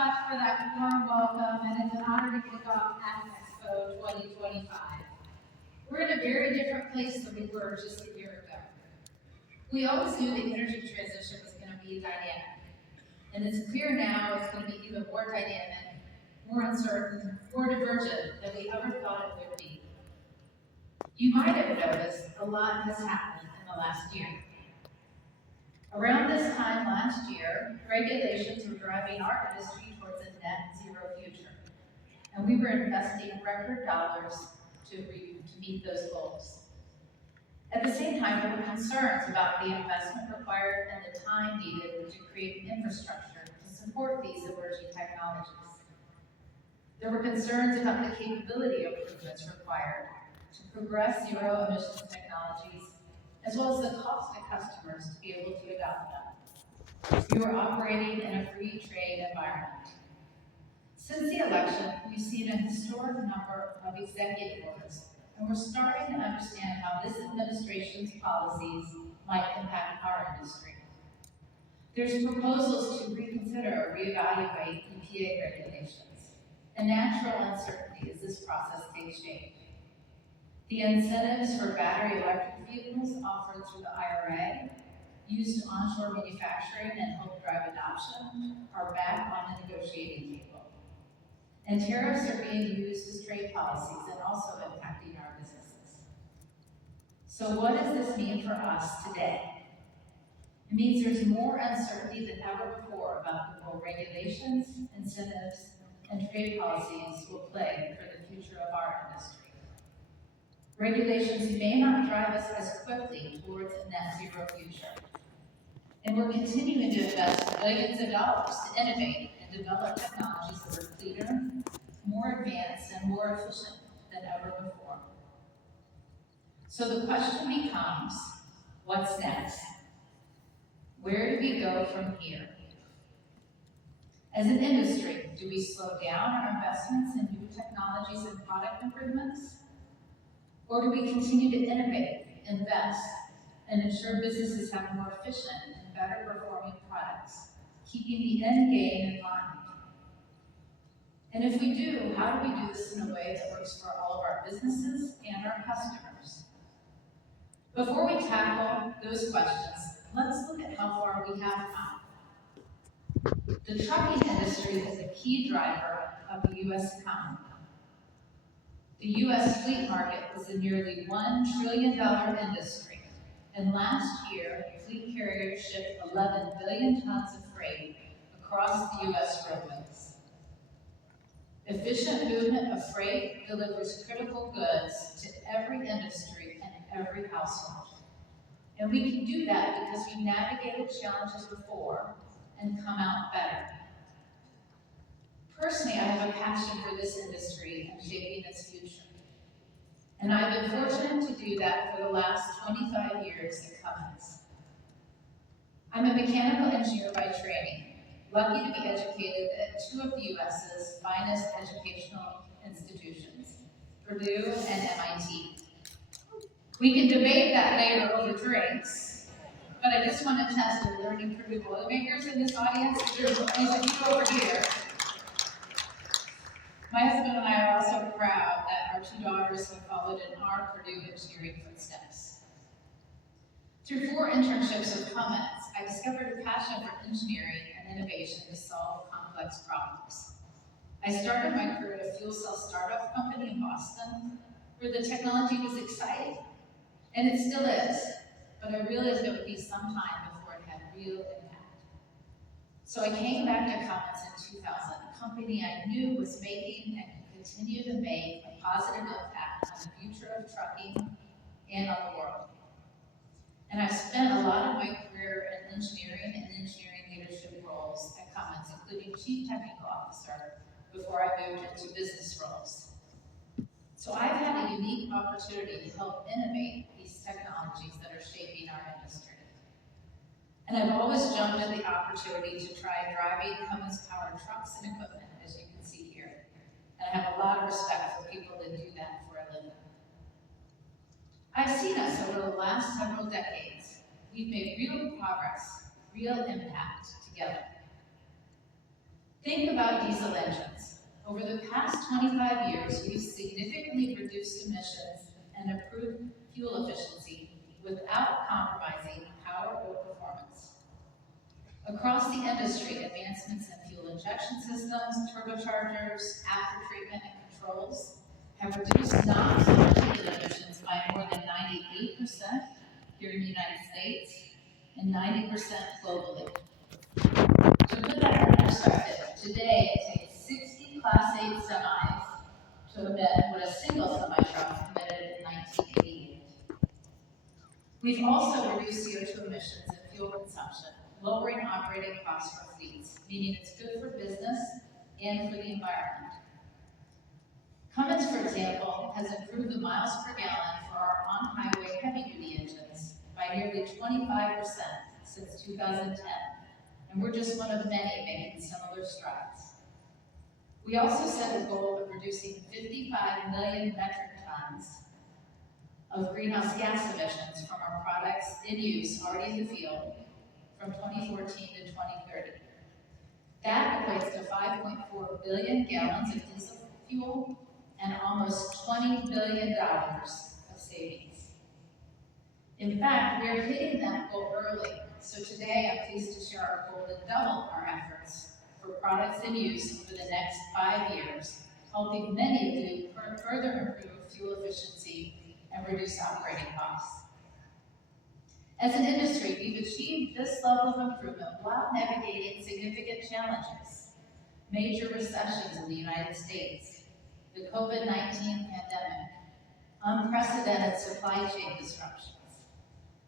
much for that warm welcome, and it's an honor to kick off ACT Expo 2025. We're in a very different place than we were just a year ago. We always knew the energy transition was going to be dynamic, and it's clear now it's going to be even more dynamic, more uncertain, more divergent than we ever thought it would be. You might have noticed a lot has happened in the last year. Around this time last year, regulations were driving our industry towards a net zero future, and we were investing record dollars to meet those goals. At the same time, there were concerns about the investment required and the time needed to create infrastructure to support these emerging technologies. There were concerns about the capability improvements required to progress zero emission technologies, as well as the cost to customers to be able to adopt them. We were operating in a free trade environment. Since the election, we've seen a historic number of executive orders, and we're starting to understand how this administration's policies might impact our industry. There's proposals to reconsider or reevaluate EPA regulations, a natural uncertainty as this process takes shape. The incentives for battery electric vehicles offered through the IRA, used onshore manufacturing and help drive adoption, are back on the negotiating table. And tariffs are being used as trade policies and also impacting our businesses. So what does this mean for us today? It means there's more uncertainty than ever before about the role regulations, incentives, and trade policies will play for the future of our industry. Regulations may not drive us as quickly towards a net zero future. And we're continuing to invest billions of dollars to innovate and develop technologies that are cleaner, more advanced, and more efficient than ever before. So the question becomes, what's next? Where do we go from here? As an industry, do we slow down our investments in new technologies and product improvements? Or do we continue to innovate, invest, and ensure businesses have more efficient and better performing products, keeping the end game in mind? And if we do, how do we do this in a way that works for all of our businesses and our customers? Before we tackle those questions, let's look at how far we have come. The trucking industry is a key driver of the U.S. economy. The U.S. fleet market is a nearly $1 trillion industry, and last year, fleet carriers shipped 11 billion tons of freight across the U.S. roadways. Efficient movement of freight delivers critical goods to every industry and every household. And we can do that because we navigated challenges before and come out better. Personally, I have a passion for this industry and shaping its future. And I've been fortunate to do that for the last 25 years at Cummins. I'm a mechanical engineer by training, lucky to be educated at two of the U.S.'s finest educational institutions, Purdue and MIT. We can debate that later over drinks, but I just want to test the learning Purdue Boilermakers in this audience. There's at least a few over here. My husband and I are also proud that our two daughters have followed in our Purdue engineering footsteps. Through 4 internships with Cummins, I discovered a passion for engineering and innovation to solve complex problems. I started my career at a fuel cell startup company in Boston, where the technology was exciting, and it still is, but I realized it would be some time before it had real impact. So I came back to Cummins in 2000, a company I knew was making and could continue to make a positive impact on the future of trucking and on the world. And I've spent a lot of my career in engineering and engineering leadership roles at Cummins, including Chief Technical Officer, before I moved into business roles. So I've had a unique opportunity to help innovate these technologies that are shaping our industry. And I've always jumped at the opportunity to try driving Cummins powered trucks and equipment, as you can see here. And I have a lot of respect for people that do that for a living. I've seen us over the last several decades. We've made real progress, real impact together. Think about diesel engines. Over the past 25 years, we've significantly reduced emissions and improved fuel efficiency without compromising power or performance. Across the industry, advancements in fuel injection systems, turbochargers, aftertreatment, and controls have reduced NOx and particulate emissions by more than 98% here in the United States and 90% globally. To put that in perspective, today it takes 60 Class 8 semis to emit what a single semi-truck emitted in 1988. We've also reduced CO2 emissions and fuel consumption, lowering operating costs for fleets, meaning it's good for business and for the environment. Cummins, for example, has improved the miles per gallon for our on-highway heavy-duty engines by nearly 25% since 2010, and we're just one of many making similar strides. We also set a goal of reducing 55 million metric tons of greenhouse gas emissions from our products in use already in the field from 2014 to 2030. That equates to 5.4 billion gallons of diesel fuel and almost $20 billion of savings. In fact, we are hitting that goal early, so today I'm pleased to share our goal to double our efforts for products in use over the next 5 years, helping many of you further improve fuel efficiency and reduce operating costs. As an industry, we've achieved this level of improvement while navigating significant challenges, major recessions in the United States, the COVID-19 pandemic, unprecedented supply chain disruptions.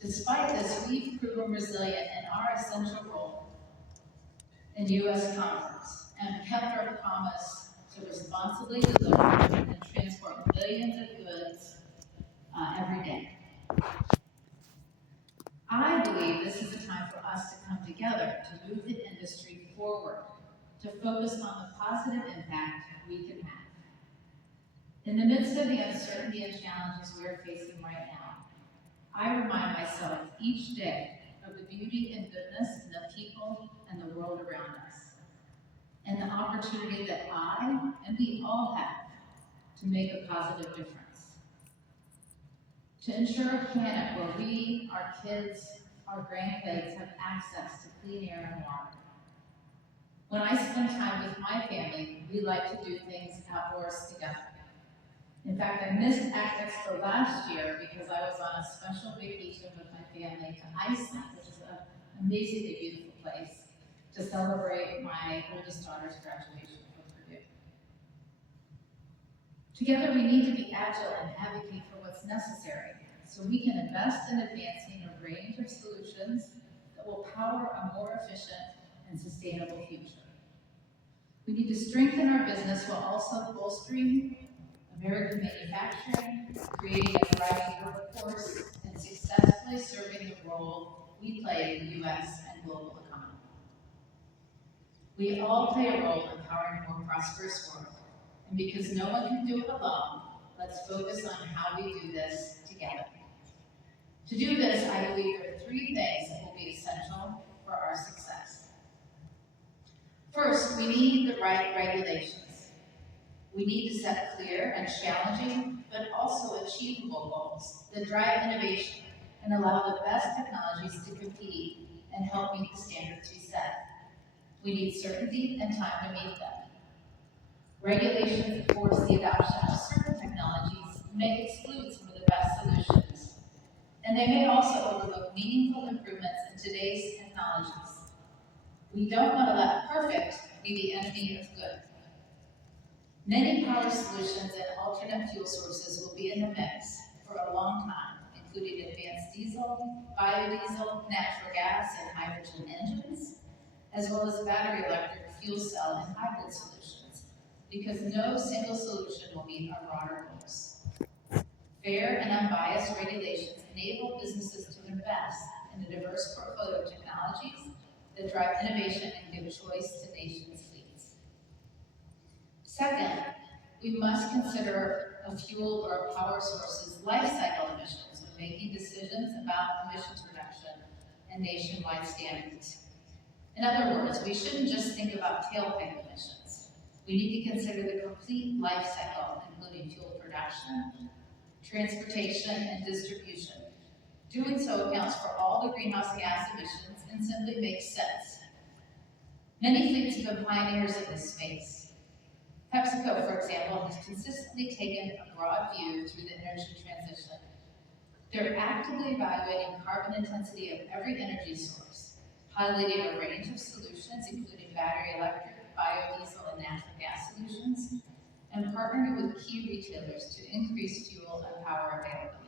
Despite this, we've proven resilient in our essential role in U.S. commerce and kept our promise to responsibly deliver and transport billions of goods every day. I believe this is a time for us to come together to move the industry forward, to focus on the positive impact we can have. In the midst of the uncertainty and challenges we are facing right now, I remind myself each day of the beauty and goodness in the people and the world around us, and the opportunity that I and we all have to make a positive difference. To ensure a planet where we, our kids, our grandkids have access to clean air and water. When I spend time with my family, we like to do things outdoors together. In fact, I missed ACT Expo last year because I was on a special vacation with my family to Iceland, which is an amazingly beautiful place, to celebrate my oldest daughter's graduation from Purdue. Together, we need to be agile and advocate for what's necessary so we can invest in advancing a range of solutions that will power a more efficient and sustainable future. We need to strengthen our business while also bolstering American manufacturing, creating a thriving workforce, and successfully serving the role we play in the U.S. and global economy. We all play a role in powering a more prosperous world, and because no one can do it alone, let's focus on how we do this together. To do this, I believe there are 3 things that will be essential for our success. First, we need the right regulations. We need to set clear and challenging, but also achievable goals that drive innovation and allow the best technologies to compete and help meet the standards we set. We need certainty and time to meet them. Regulations that force the adoption of certain technologies may exclude some of the best solutions, and they may also overlook meaningful improvements in today's technologies. We don't want to let perfect be the enemy of good. Many power solutions and alternate fuel sources will be in the mix for a long time, including advanced diesel, biodiesel, natural gas, and hydrogen engines, as well as battery electric fuel cell and hybrid solutions, because no single solution will meet our broader goals. Fair and unbiased regulations enable businesses to invest in a diverse portfolio of technologies that drive innovation and give choice to nations' fleets. Second, we must consider a fuel or a power source's lifecycle emissions when making decisions about emissions reduction and nationwide standards. In other words, we shouldn't just think about tailpipe emissions. We need to consider the complete life cycle, including fuel production, transportation, and distribution. Doing so accounts for all the greenhouse gas emissions and simply makes sense. Many fleets have been pioneers in this space. PepsiCo, for example, has consistently taken a broad view through the energy transition. They're actively evaluating carbon intensity of every energy source, highlighting a range of solutions, including battery electric, biodiesel, and natural gas solutions, and partnering with key retailers to increase fuel and power availability.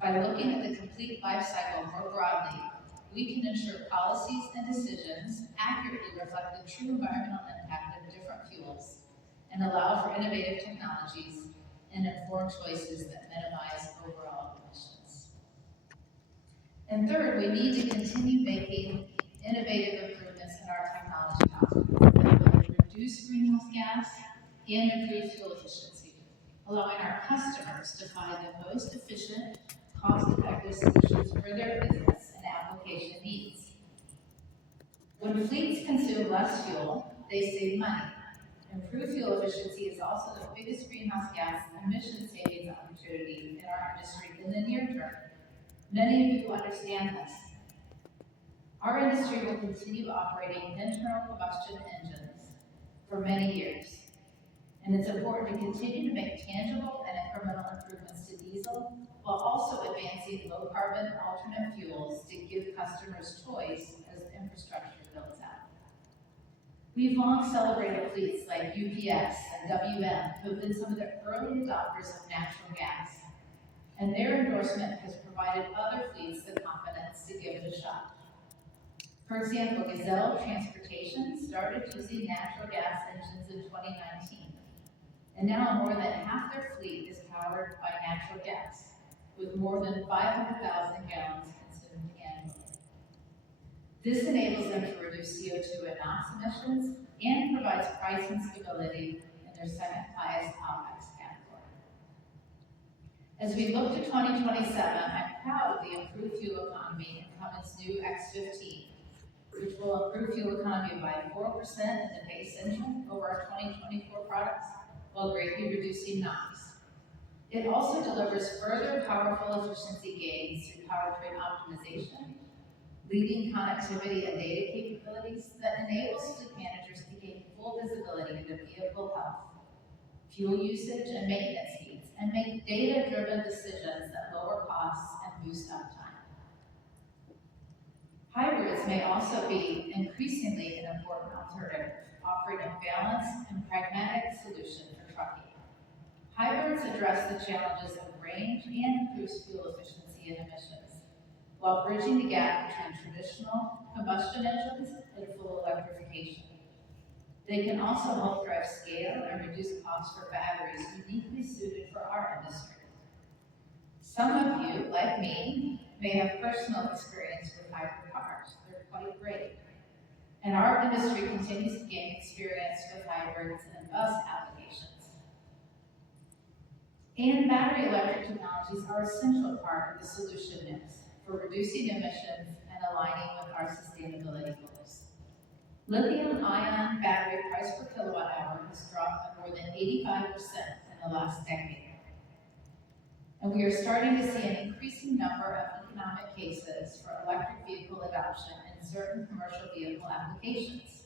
By looking at the complete life cycle more broadly, we can ensure policies and decisions accurately reflect the true environmental impact of different fuels and allow for innovative technologies and informed choices that minimize overall emissions. And third, we need to continue making innovative improvements in our technology offerings that will reduce greenhouse gas and improve fuel efficiency, allowing our customers to find the most efficient, cost-effective solutions for their business and application needs. When fleets consume less fuel, they save money. Improved fuel efficiency is also the biggest greenhouse gas emission savings opportunity in our industry in the near term. Many of you understand this. Our industry will continue operating internal combustion engines for many years, and it's important to continue to make tangible and incremental improvements to diesel while also advancing low-carbon alternate fuels to give customers choice as infrastructure builds out. We've long celebrated fleets like UPS and WM, who have been some of the early adopters of natural gas, and their endorsement has provided other fleets the confidence to give it a shot. For example, Gazelle Transportation started using natural gas engines in 2019, and now more than half their fleet is powered by natural gas, with more than 500,000 gallons consumed annually. This enables them to reduce CO2 and NOx emissions and provides pricing stability in their second highest OpEx category. As we look to 2027, I'm proud of the improved fuel economy in Cummins' new X15, which will improve fuel economy by 4% in the base engine over our 2024 products, while greatly reducing NOx. It also delivers further powerful efficiency gains through powertrain optimization, leading connectivity and data capabilities that enables fleet managers to gain full visibility into vehicle health, fuel usage, and maintenance needs, and make data-driven decisions that lower costs and boost uptime. Hybrids may also be increasingly an important alternative, offering a balanced and pragmatic solution for trucking. Hybrids address the challenges of range and improves fuel efficiency and emissions, while bridging the gap between traditional combustion engines and full electrification. They can also help drive scale and reduce costs for batteries uniquely suited for our industry. Some of you, like me, may have personal experience with hybrid cars. They're quite great. And our industry continues to gain experience with hybrids and bus applications. And battery electric technologies are an essential part of the solution mix for reducing emissions and aligning with our sustainability goals. Lithium-ion battery price per kilowatt hour has dropped by more than 85% in the last decade. And we are starting to see an increasing number of economic cases for electric vehicle adoption in certain commercial vehicle applications.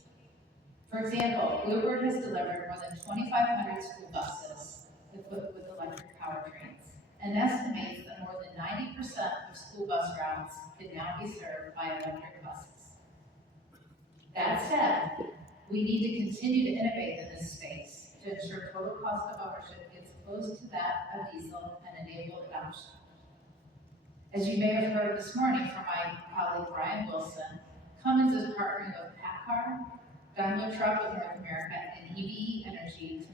For example, Bluebird has delivered more than 2,500 school buses equipped with electric powertrains and estimates that more than 90% of school bus routes can now be served by electric buses. That said, we need to continue to innovate in this space to ensure total cost of ownership gets close to that of diesel and enable adoption. As you may have heard this morning from my colleague Brian Wilson, Cummins is partnering with PACCAR, Daimler Truck of North America, and EVE Energy to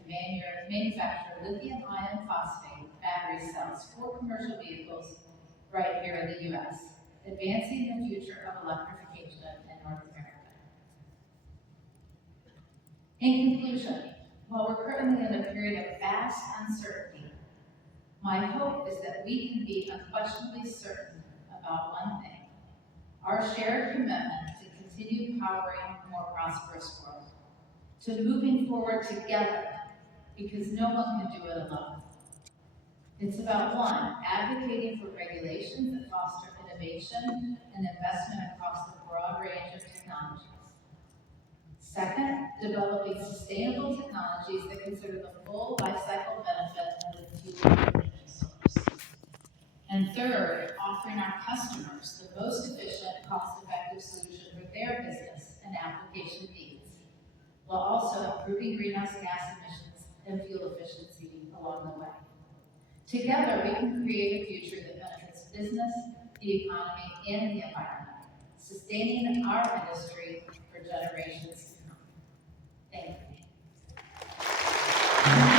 manufacture lithium iron phosphate battery cells for commercial vehicles right here in the U.S., advancing the future of electrification in North America. In conclusion, while we're currently in a period of vast uncertainty, my hope is that we can be unquestionably certain about one thing: our shared commitment to continue powering a more prosperous world, to moving forward together, because no one can do it alone. It's about one, advocating for regulations that foster innovation and investment across a broad range of technologies. Second, developing sustainable technologies that consider the full life cycle benefit of the fuel energy source. And third, offering our customers the most efficient, cost-effective solution for their business and application needs, while also improving greenhouse gas emissions and fuel efficiency along the way. Together, we can create a future that benefits business, the economy, and the environment, sustaining our industry for generations